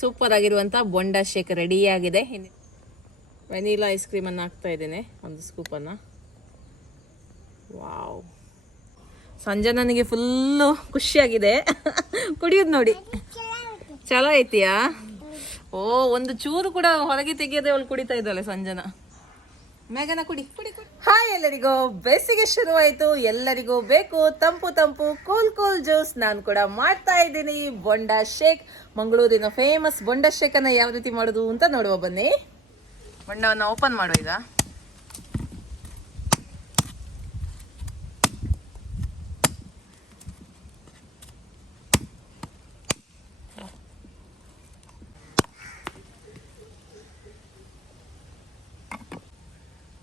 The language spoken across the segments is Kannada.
ಸೂಪರ್ ಆಗಿರುವಂತ ಬೊಂಡಾ ಶೇಕ್ ರೆಡಿ ಆಗಿದೆ. ವೆನಿಲಾ ಐಸ್ ಕ್ರೀಮ್ ಅನ್ನು ಹಾಕ್ತಾ ಇದ್ದೇನೆ, ಒಂದು ಸ್ಕೂಪ್ ಅನ್ನ. ವಾವ್, ಸಂಜೆ ನನಗೆ ಫುಲ್ಲು ಖುಷಿಯಾಗಿದೆ ಕುಡಿಯೋದು ನೋಡಿ. ಚಲೋ ಐತಿಯಾ? ಓ, ಒಂದು ಚೂರು ಕೂಡ ಹೊರಗೆ ತೆಗೆಯದೆ ಅವಳು ಕುಡಿತಾ ಇದ್ದಾಳೆ ಸಂಜನಾ. ಮೇಘನ ಕುಡಿ ಕುಡಿ ಕುಡಿ. ಹಾಯ್ ಎಲ್ಲರಿಗೂ, ಬೇಸಿಗೆ ಶುರುವಾಯಿತು, ಎಲ್ಲರಿಗೂ ಬೇಕು ತಂಪು ತಂಪು ಕೂಲ್ ಕೂಲ್ ಜ್ಯೂಸ್. ನಾನು ಕೂಡ ಮಾಡ್ತಾ ಇದ್ದೀನಿ ಬೊಂಡಾ ಶೇಕ್. ಮಂಗಳೂರಿನ ಫೇಮಸ್ ಬೊಂಡಾ ಶೇಕ್ ಅನ್ನ ಯಾವ ರೀತಿ ಮಾಡೋದು ಅಂತ ನೋಡುವ ಬನ್ನಿ. ಬೊಂಡವನ್ನು ಓಪನ್ ಮಾಡುವ ಈಗ.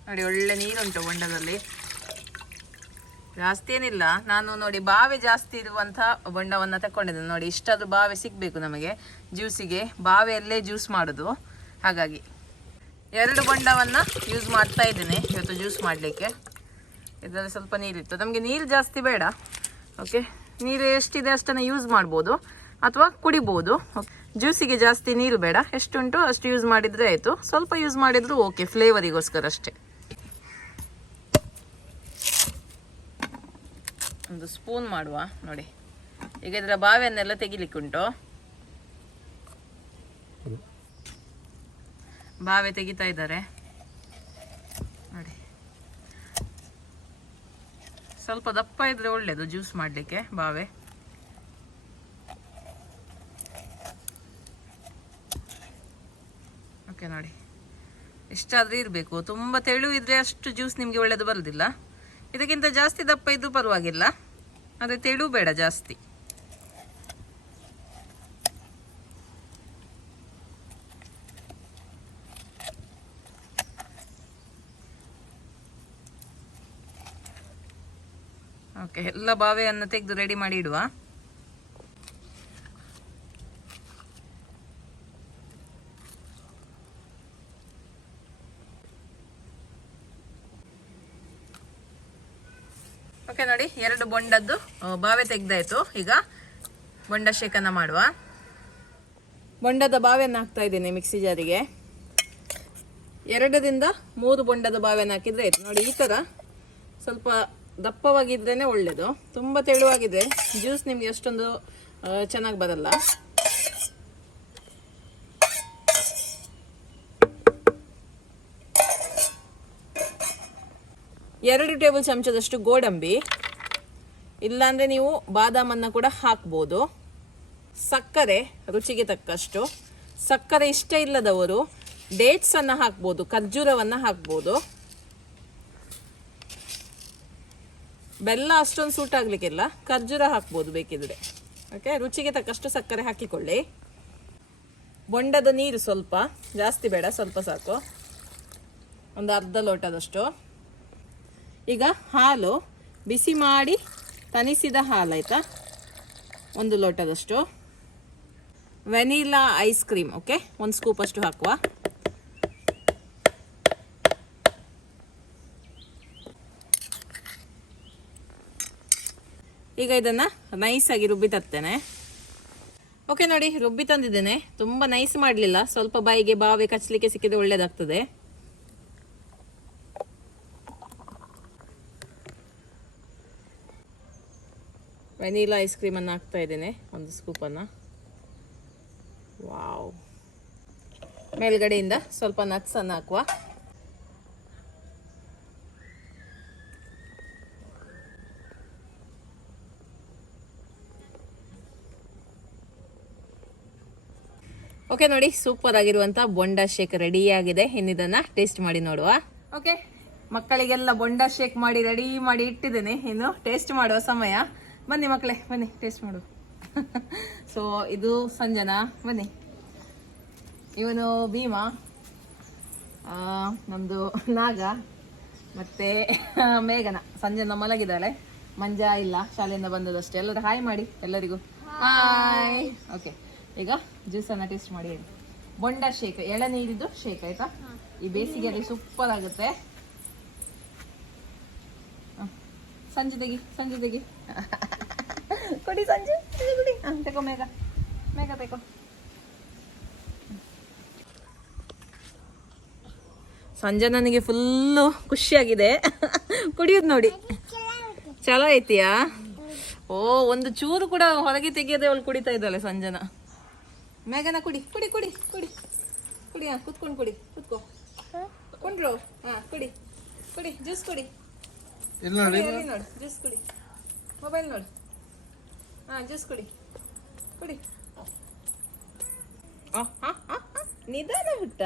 ನೋಡಿ, ಒಳ್ಳೆ ನೀರುಂಟು ಬೊಂಡದಲ್ಲಿ, ಜಾಸ್ತಿ ಏನಿಲ್ಲ. ನಾನು ನೋಡಿ ಬಾವೆ ಜಾಸ್ತಿ ಇರುವಂಥ ಬೊಂಡವನ್ನು ತಗೊಂಡಿದ್ದೇನೆ. ನೋಡಿ, ಇಷ್ಟಾದ್ರೂ ಬಾವೆ ಸಿಗಬೇಕು ನಮಗೆ ಜ್ಯೂಸಿಗೆ. ಬಾವೆಯಲ್ಲೇ ಜ್ಯೂಸ್ ಮಾಡೋದು, ಹಾಗಾಗಿ 2 ಬೊಂಡವನ್ನು ಯೂಸ್ ಮಾಡ್ತಾ ಇದ್ದೇನೆ ಇವತ್ತು ಜ್ಯೂಸ್ ಮಾಡಲಿಕ್ಕೆ. ಇದರಲ್ಲಿ ಸ್ವಲ್ಪ ನೀರಿತ್ತು, ನಮಗೆ ನೀರು ಜಾಸ್ತಿ ಬೇಡ. ಓಕೆ, ನೀರು ಎಷ್ಟಿದೆ ಅಷ್ಟನ್ನು ಯೂಸ್ ಮಾಡ್ಬೋದು ಅಥವಾ ಕುಡಿಬೋದು. ಜ್ಯೂಸಿಗೆ ಜಾಸ್ತಿ ನೀರು ಬೇಡ, ಎಷ್ಟುಂಟು ಅಷ್ಟು ಯೂಸ್ ಮಾಡಿದರೆ ಆಯಿತು. ಸ್ವಲ್ಪ ಯೂಸ್ ಮಾಡಿದ್ರು ಓಕೆ, ಫ್ಲೇವರಿಗೋಸ್ಕರ ಅಷ್ಟೇ. ಒಂದು ಸ್ಪೂನ್ ಮಾಡುವ. ನೋಡಿ, ಈಗ ಇದರ ಬಾವೆಯನ್ನೆಲ್ಲ ತೆಗಿಲಿಕ್ಕುಂಟು. ಬಾವೆ ತೆಗಿತಾ ಇದ್ದಾರೆ ನೋಡಿ. ಸ್ವಲ್ಪ ದಪ್ಪ ಇದ್ರೆ ಒಳ್ಳೇದು ಜ್ಯೂಸ್ ಮಾಡಲಿಕ್ಕೆ ಬಾವೆ. ಓಕೆ, ನೋಡಿ ಇಷ್ಟಾದ್ರೆ ಇರಬೇಕು. ತುಂಬ ತೆಳು ಇದ್ರೆ ಅಷ್ಟು ಜ್ಯೂಸ್ ನಿಮಗೆ ಒಳ್ಳೇದು ಬರೋದಿಲ್ಲ. ಇದಕ್ಕಿಂತ ಜಾಸ್ತಿ ದಪ್ಪ ಇದ್ದು ಪರವಾಗಿಲ್ಲ, ಆದರೆ ತೆಳು ಬೇಡ ಜಾಸ್ತಿ. ಓಕೆ, ಎಲ್ಲ ಬಾವೆಯನ್ನು ತೆಗೆದು ರೆಡಿ ಮಾಡಿ ಇಡುವ. ಓಕೆ, ನೋಡಿ 2 ಬೊಂಡದ್ದು ಬಾವೆ ತೆಗ್ದಾಯ್ತು. ಈಗ ಬೊಂಡ ಶೇಕನ್ನು ಮಾಡುವ. ಬೊಂಡದ ಬಾವೆಯನ್ನು ಹಾಕ್ತಾ ಇದ್ದೀನಿ ಮಿಕ್ಸಿ ಜಾರಿಗೆ. 2 ರಿಂದ 3 ಬೊಂಡದ ಬಾವೆಯನ್ನು ಹಾಕಿದ್ರೆ ಆಯ್ತು. ನೋಡಿ, ಈ ಥರ ಸ್ವಲ್ಪ ದಪ್ಪವಾಗಿದ್ರೇನೆ ಒಳ್ಳೇದು. ತುಂಬ ತೆಳುವಾಗಿದೆ ಜ್ಯೂಸ್ ನಿಮಗೆ ಅಷ್ಟೊಂದು ಚೆನ್ನಾಗಿ ಬರಲ್ಲ. ಎರಡು ಟೇಬಲ್ ಚಮಚದಷ್ಟು ಗೋಡಂಬಿ, ಇಲ್ಲಾಂದರೆ ನೀವು ಬಾದಾಮನ್ನು ಕೂಡ ಹಾಕ್ಬೋದು. ಸಕ್ಕರೆ ರುಚಿಗೆ ತಕ್ಕಷ್ಟು. ಸಕ್ಕರೆ ಇಷ್ಟ ಇಲ್ಲದವರು ಡೇಟ್ಸನ್ನು ಹಾಕ್ಬೋದು, ಖರ್ಜೂರವನ್ನು ಹಾಕ್ಬೋದು. ಬೆಲ್ಲ ಅಷ್ಟೊಂದು ಸೂಟ್ ಆಗಲಿಕ್ಕಿಲ್ಲ, ಖರ್ಜೂರ ಹಾಕ್ಬೋದು ಬೇಕಿದ್ರೆ. ಓಕೆ, ರುಚಿಗೆ ತಕ್ಕಷ್ಟು ಸಕ್ಕರೆ ಹಾಕಿಕೊಳ್ಳಿ. ಬೊಂಡದ ನೀರು ಸ್ವಲ್ಪ ಜಾಸ್ತಿ ಬೇಡ, ಸ್ವಲ್ಪ ಸಾಕು, ಒಂದು ಅರ್ಧ ಲೋಟದಷ್ಟು. ಈಗ ಹಾಲು ಬಿಸಿ ಮಾಡಿ ತಣಿಸಿದ ಹಾಲು ಆಯಿತಾ, 1 ಲೋಟದಷ್ಟು. Vanilla ice cream, okay, 1 scoop ಅಷ್ಟು ಹಾಕುವ. ಈಗ ಇದನ್ನು ನೈಸಾಗಿ ರುಬ್ಬಿ ತರ್ತೇನೆ. ಓಕೆ, ನೋಡಿ ರುಬ್ಬಿ ತಂದಿದ್ದೇನೆ. ತುಂಬ ನೈಸ್ ಮಾಡಲಿಲ್ಲ, ಸ್ವಲ್ಪ ಬಾಯಿಗೆ ಬಾವೆ ಕಚ್ಚಲಿಕ್ಕೆ ಸಿಕ್ಕಿದ್ರೆ ಒಳ್ಳೇದಾಗ್ತದೆ. ವೆನಿಲಾ ಐಸ್ ಕ್ರೀಮನ್ನು ಹಾಕ್ತಾ ಇದ್ದೇನೆ, 1 ಸ್ಕೂಪನ್ನು. ವಾವ್, ಮೇಲ್ಗಡೆಯಿಂದ ಸ್ವಲ್ಪ ನಟ್ಸನ್ನು ಹಾಕುವ. ಓಕೆ, ನೋಡಿ ಸೂಪರ್ ಆಗಿರುವಂಥ ಬೊಂಡಾ ಶೇಕ್ ರೆಡಿ ಆಗಿದೆ. ಇನ್ನಿದನ್ನು ಟೇಸ್ಟ್ ಮಾಡಿ ನೋಡುವ. ಓಕೆ, ಮಕ್ಕಳಿಗೆಲ್ಲ ಬೊಂಡಾ ಶೇಕ್ ಮಾಡಿ ರೆಡಿ ಮಾಡಿ ಇಟ್ಟಿದ್ದೇನೆ. ಇನ್ನು ಟೇಸ್ಟ್ ಮಾಡುವ ಸಮಯ. ಬನ್ನಿ ಮಕ್ಕಳೇ, ಬನ್ನಿ ಟೇಸ್ಟ್ ಮಾಡು. ಸೊ ಇದು ಸಂಜನಾ, ಬನ್ನಿ. ಇವನು ಭೀಮಾ, ನಮ್ಮದು ನಾಗ, ಮತ್ತೆ ಮೇಘನ. ಸಂಜನಾ ಮಲಗಿದ್ದಾಳೆ, ಮಂಜಾ ಇಲ್ಲ, ಶಾಲೆಯಿಂದ ಬಂದದಷ್ಟೇ. ಎಲ್ಲರೂ ಹಾಯ್ ಮಾಡಿ ಎಲ್ಲರಿಗೂ. ಹಾಯ್. ಓಕೆ, ಈಗ ಜ್ಯೂಸನ್ನು ಟೇಸ್ಟ್ ಮಾಡಿ ಹೇಳಿ. ಬೊಂಡಾ ಶೇಕ್, ಎಳನೀರಿದ್ದು ಶೇಕ್ ಆಯ್ತಾ. ಈ ಬೇಸಿಗೆಯಲ್ಲಿ ಸೂಪರ್ ಆಗುತ್ತೆ. ಸಂಜೆ ತೆಗಿ ಕೊಡಿ ಸಂಜೆ, ಕುಡಿ. ತಗೋ ಮೇಘ, ತಗೋ. ಸಂಜನನಿಗೆ ಫುಲ್ಲು ಖುಷಿಯಾಗಿದೆ. ಕುಡಿಯೋದು ನೋಡಿ, ಚಲೋ ಐತಿಯಾ? ಓ, ಒಂದು ಚೂರು ಕೂಡ ಹೊರಗೆ ತೆಗಿಯದೆ ಅವಳು ಕುಡಿತಾ ಇದ್ದಾಳೆ ಸಂಜನಾ. ಮೇಘನ ಕುಡಿ ಕುಡಿ ಕುಡಿ ಕುಡಿ ಕುಡಿ, ಕುತ್ಕೊಂಡು ಕುಡಿ, ಕುತ್ಕೋ, ಕುಂಡ್ರು. ಕುಡಿ ಕುಡಿ, ಜ್ಯೂಸ್ ಕುಡಿ, ನೋಡಿ ಜ್ಯೂಸ್ ಕುಡಿ, ಮೊಬೈಲ್ ನೋಡು. ಜ್ಯೂಸ್ ಕುಡಿ ಕುಡಿ. ನಿಧಾನ ಬಿಟ್ಟ,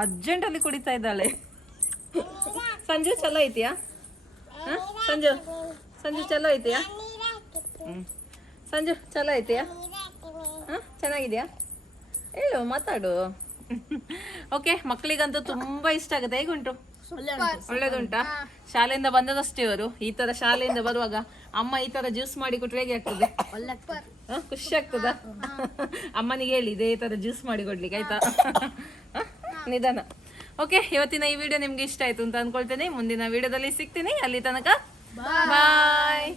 ಅರ್ಜೆಂಟಲ್ಲಿ ಕುಡಿತಾ ಇದ್ದಾಳೆ. ಸಂಜು ಚಲೋ ಐತಿಯಾ? ಸಂಜು ಸಂಜು ಚಲೋ ಐತಿಯಾ? ಸಂಜು ಚಲೋ ಐತಿಯಾ? ಚೆನ್ನಾಗಿದ್ಯಾ? ಹೇಳು, ಮಾತಾಡು. ಓಕೆ, ಮಕ್ಕಳಿಗಂತೂ ತುಂಬಾ ಇಷ್ಟ ಆಗುತ್ತೆ. ಹೇಗುಂಟು? ಒಳ್ಳೇದುಂಟಾ? ಶಾಲೆಯಿಂದ ಬಂದದಷ್ಟೇ ಅವರು. ಈ ತರ ಶಾಲೆಯಿಂದ ಬರುವಾಗ ಅಮ್ಮ ಈ ತರ ಜ್ಯೂಸ್ ಮಾಡಿ ಕೊಟ್ರೆ ಹೇಗೆ ಆಗ್ತದೆ? ಖುಷಿ ಆಗ್ತದ? ಅಮ್ಮನಿಗೆ ಹೇಳಿ ಇದೇ ತರ ಜ್ಯೂಸ್ ಮಾಡಿ ಕೊಡ್ಲಿಕ್ಕೆ, ಆಯ್ತಾ? ನಿಧಾನ. ಓಕೆ, ಇವತ್ತಿನ ಈ ವಿಡಿಯೋ ನಿಮ್ಗೆ ಇಷ್ಟ ಆಯ್ತು ಅಂತ ಅನ್ಕೊಳ್ತೇನೆ. ಮುಂದಿನ ವಿಡಿಯೋದಲ್ಲಿ ಸಿಗ್ತೀನಿ. ಅಲ್ಲಿ ತನಕ ಬಾಯ್.